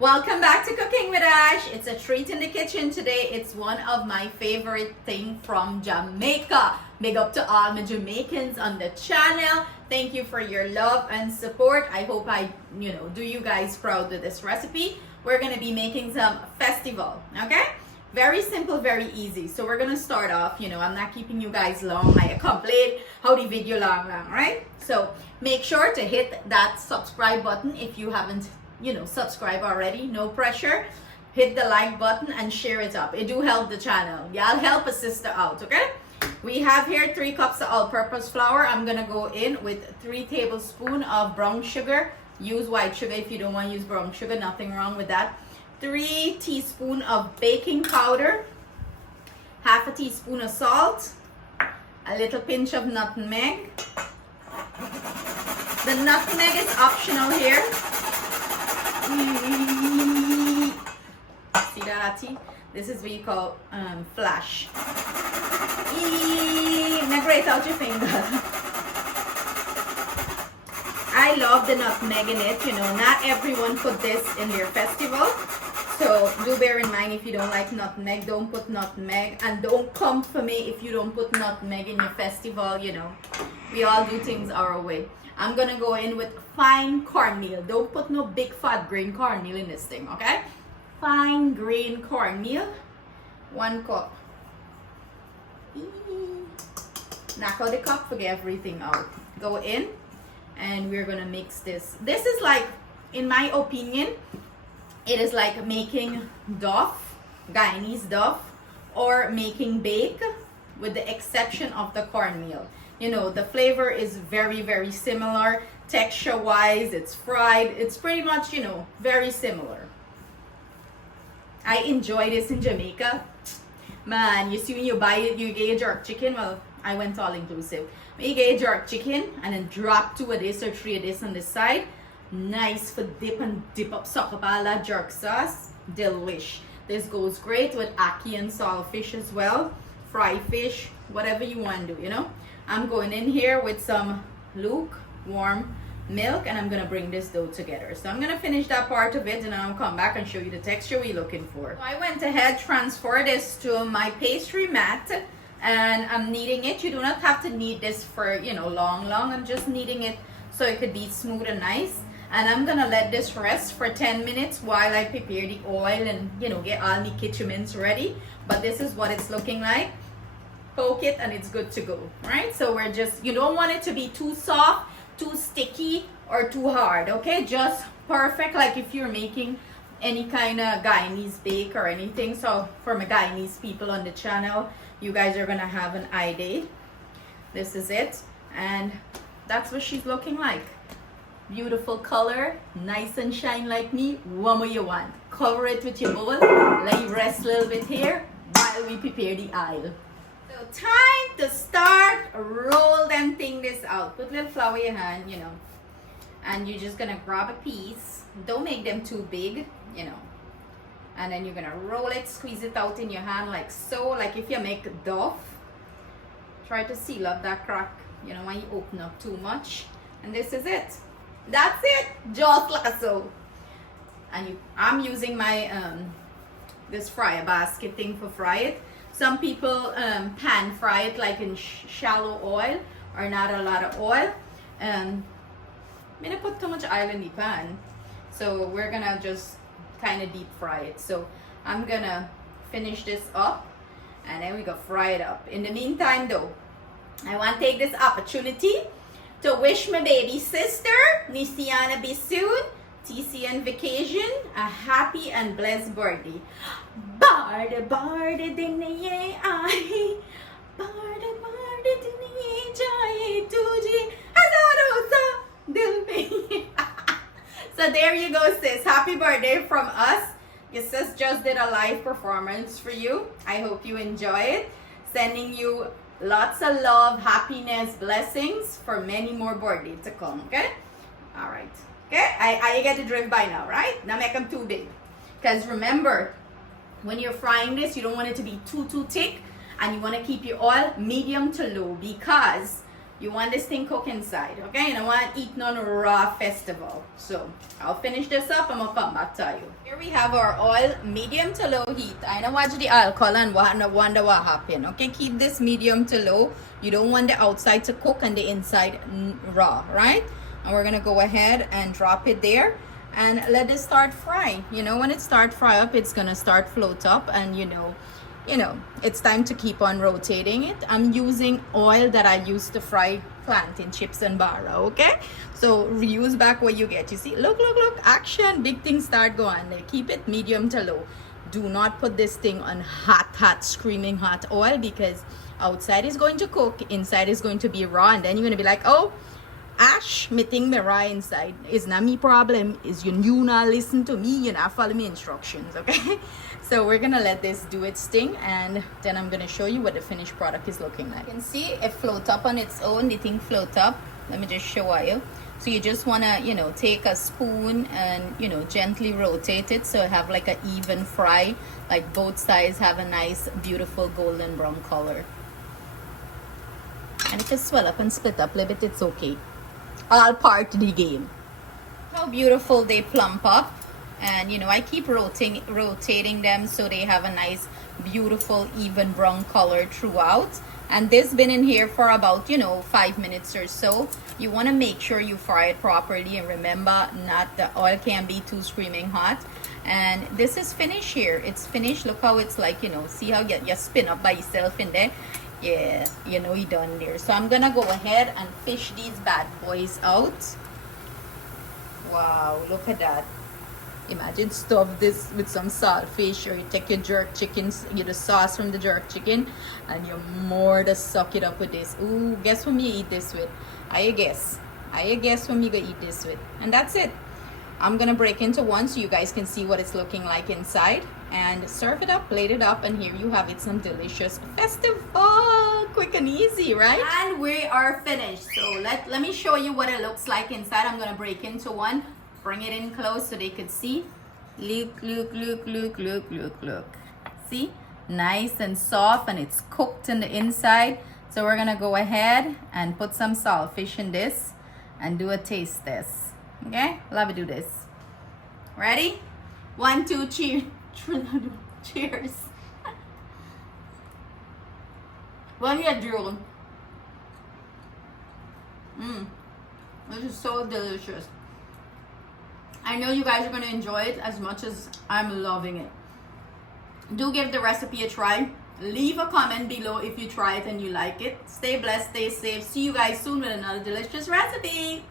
Welcome back to Cooking with Ash. It's a treat in the kitchen today. It's one of my favorite things from Jamaica. Big up to all my Jamaicans on the channel. Thank you for your love and support. I hope I, do you guys proud with this recipe. We're going to be making some festival, okay? Very simple, very easy. So we're going to start off, I'm not keeping you guys long. I complete how the video long, right? So make sure to hit that subscribe button if you haven't subscribe already. No pressure. Hit the like button and share it up. It do help the channel. Y'all help a sister out, okay? We have here 3 cups of all-purpose flour. I'm gonna go in with 3 tablespoons of brown sugar. Use white sugar if you don't want to use brown sugar. Nothing wrong with that. 3 teaspoons of baking powder. Half a teaspoon of salt. A little pinch of nutmeg. The nutmeg is optional here. See that, Auntie? This is what you call flash. Now grate out your finger. I love the nutmeg in it. Not everyone put this in their festival. So do bear in mind, if you don't like nutmeg, don't put nutmeg. And don't come for me if you don't put nutmeg in your festival. We all do things our way. I'm gonna go in with fine cornmeal. Don't put no big fat grain cornmeal in this thing, okay? Fine grain cornmeal, 1 cup. Knock out the cup, forget everything out. Go in, and we're gonna mix this. This is like, in my opinion, it is like making duff, Guyanese duff, or making bake, with the exception of the cornmeal. The flavor is very, very similar. Texture wise, it's fried. It's pretty much, very similar. I enjoy this in Jamaica. Man, you see when you buy it, you get a jerk chicken. Well, I went all inclusive. You get a jerk chicken and then drop 2 of this or 3 of this on the side. Nice for dip up sokopala jerk sauce. Delish. This goes great with ackee and saltfish as well. Fried fish, whatever you want to do, I'm going in here with some lukewarm milk, and I'm going to bring this dough together. So I'm going to finish that part of it, and then I'll come back and show you the texture we're looking for. So I went ahead, transfer this to my pastry mat, and I'm kneading it. You do not have to knead this for, long. I'm just kneading it so it could be smooth and nice. And I'm going to let this rest for 10 minutes while I prepare the oil and, get all my kitchen mints ready. But this is what it's looking like. Poke it and it's good to go, right? So we're just, you don't want it to be too soft, too sticky, or too hard, okay? Just perfect, like if you're making any kind of Guyanese bake or anything. So for my Guyanese people on the channel, you guys are gonna have an idea. This is it, and that's what she's looking like. Beautiful color, nice and shine like me. What more you want? Cover it with your bowl, let it rest a little bit here while we prepare the aisle. So time to start. Roll them this out. Put a little flour in your hand, and you're just gonna grab a piece. Don't make them too big, and then you're gonna roll it, squeeze it out in your hand like so. Like if you make duff, try to seal up that crack, when you open up too much. And this is it. That's it, just like so. And I'm using my this fryer basket thing for fry it. Some people pan fry it like in shallow oil or not a lot of oil. I mean, I put too much oil in the pan, so we're gonna just kind of deep fry it. So I'm gonna finish this up, and then we go fry it up. In the meantime, though, I want to take this opportunity to wish my baby sister, Nisiana Bisoon, TCN Vacation, a happy and blessed birthday. Barde barde diniye aahi, barde barde diniye jaye tuji hazaro sa dil mein. So there you go, sis. Happy birthday from us. Your sis just did a live performance for you. I hope you enjoy it. Sending you lots of love, happiness, blessings for many more birthdays to come, okay? All right. Okay, I get the drift by now, right? Now make them too big. Because remember, when you're frying this, you don't want it to be too thick, and you want to keep your oil medium to low, because You want this thing cooked inside, okay? You don't want to eat none raw festival. So I'll finish this up and I'll come back to you. Here we have our oil, medium to low heat. I know watch the alcohol and wonder what happened. Okay, keep this medium to low. You don't want the outside to cook and the inside raw, right? And we're gonna go ahead and drop it there and let it start fry. You know, when it start fry up, it's gonna start float up, and you know, it's time to keep on rotating it. I'm using oil that I used to fry plantain chips and barra, okay? So reuse back what you get. You see, look, action, big things start going. They keep it medium to low. Do not put this thing on hot, screaming hot oil, because outside is going to cook, inside is going to be raw, and then you're gonna be like, oh, Ash, me think me raw inside. It's not me problem. Is you not listen to me, you not follow me instructions, okay? So we're gonna let this do its thing, and then I'm gonna show you what the finished product is looking like. You can see it float up on its own. The thing float up. Let me just show you. So you just wanna, take a spoon and, gently rotate it so it have like an even fry, like both sides have a nice, beautiful golden brown color. And if it swell up and split up a little bit, it's okay. All part of the game. How beautiful they plump up. And I keep rotating them so they have a nice, beautiful, even brown color throughout. And this been in here for about 5 minutes or so. You want to make sure you fry it properly, and remember, not the oil can't be too screaming hot. And this is finished here. It's finished. Look how it's like, see how you spin up by yourself in there. Yeah, you done there. So I'm gonna go ahead and fish these bad boys out. Wow, look at that. Imagine stuff this with some saltfish, or you take your jerk chickens, you the sauce from the jerk chicken, and you more to suck it up with this. Ooh, guess what me eat this with? I guess what me gonna eat this with. And that's it. I'm gonna break into one so you guys can see what it's looking like inside, and serve it up, plate it up, and here you have it, some delicious festive, quick and easy, right? And we are finished. So let me show you what it looks like inside. I'm gonna break into one, bring it in close so they could see. Look. See, nice and soft, and it's cooked in the inside. So we're gonna go ahead and put some saltfish in this and do a taste test. Okay, love to do this. Ready? 1, 2, cheers. Cheers. What are you doing? This is so delicious. I know you guys are going to enjoy it as much as I'm loving it. Do give the recipe a try. Leave a comment below if you try it and you like it. Stay blessed, stay safe. See you guys soon with another delicious recipe.